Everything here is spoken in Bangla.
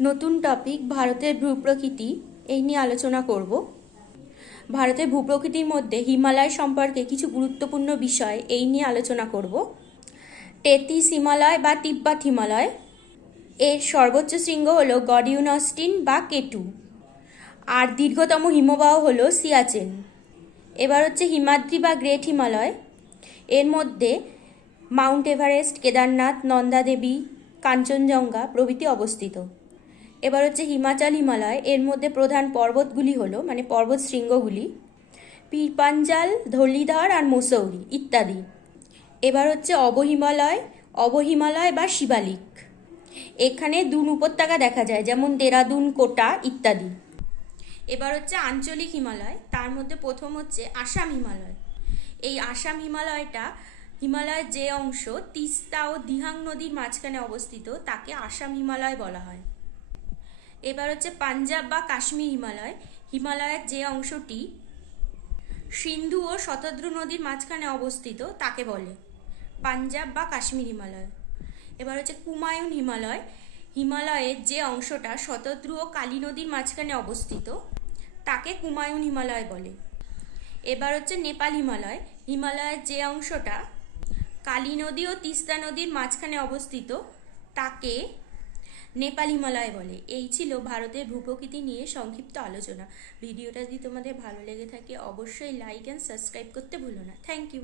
নতুন টপিক ভারতের ভূপ্রকৃতি এই নিয়ে আলোচনা করব। ভারতের ভূপ্রকৃতির মধ্যে হিমালয় সম্পর্কে কিছু গুরুত্বপূর্ণ বিষয় এই নিয়ে আলোচনা করব। তেতিস হিমালয় বা তিব্বত হিমালয়, এর সর্বোচ্চ শৃঙ্গ হলো গডিউন অস্টিন বা কেটু, আর দীর্ঘতম হিমবাহ হলো সিয়াচেন। এবার হচ্ছে হিমাদ্রি বা গ্রেট হিমালয়, এর মধ্যে মাউন্ট এভারেস্ট, কেদারনাথ, নন্দা দেবী, কাঞ্চনজঙ্ঘা প্রভৃতি অবস্থিত। এবার হচ্ছে হিমাচল হিমালয়, এর মধ্যে প্রধান পর্বতগুলি হলো পর্বত শৃঙ্গগুলি পীরপাঞ্জাল, ধরলিধর আর মুসৌরি ইত্যাদি। এবার হচ্ছে অবহিমালয় বা শিবালিক, এখানে দুন উপত্যকা দেখা যায় যেমন দেরাদুন, কোটা ইত্যাদি। এবার হচ্ছে আঞ্চলিক হিমালয়, তার মধ্যে প্রথম হচ্ছে আসাম হিমালয়। এই আসাম হিমালয়ের যে অংশ তিস্তা ও দিহাং নদীর মাঝখানে অবস্থিত তাকে আসাম হিমালয় বলা হয়। এবার হচ্ছে পাঞ্জাব বা কাশ্মীর হিমালয়ের যে অংশটি সিন্ধু ও শতদ্রু নদীর মাঝখানে অবস্থিত তাকে বলে পাঞ্জাব বা কাশ্মীর হিমালয়। এবার হচ্ছে কুমায়ুন হিমালয়ের যে অংশটা শতদ্রু ও কালী নদীর মাঝখানে অবস্থিত তাকে কুমায়ুন হিমালয় বলে। এবার হচ্ছে নেপাল হিমালয়ের যে অংশটা কালী নদী ও তিস্তা নদীর মাঝখানে অবস্থিত তাকে নেপাল হিমালয় বলে। এই ছিল ভারতের ভূপ্রকৃতি নিয়ে সংক্ষিপ্ত আলোচনা। ভিডিওটা যদি তোমাদের ভালো লেগে থাকে অবশ্যই লাইক অ্যান্ড সাবস্ক্রাইব করতে ভুলো না। Thank you.